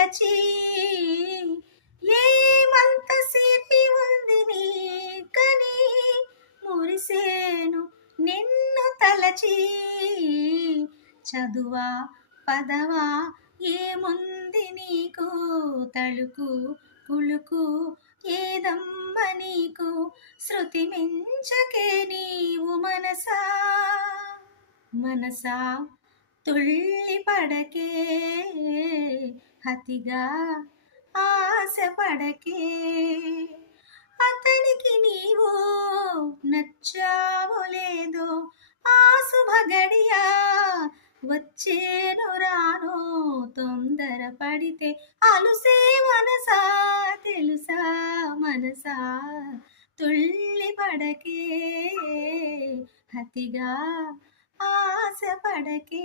తలచి ఏమంత సిరి ఉంది నీకని మురిసేను నిన్ను తలచి చదువా పదవా ఏముంది నీకు తళుకు పులుకు ఏదమ్మ నీకు శృతి మించకే నీవు మనసా మనసా తుళ్ళి పడకే హతిగా ఆశ పడకే అతనికి నీవు నచ్చావో లేదో ఆ శుభగడియా వచ్చేను రాను తొందర పడితే అలుసే మనసా తెలుసా మనసా తుళ్ళి పడకే హతిగా ఆశ పడకే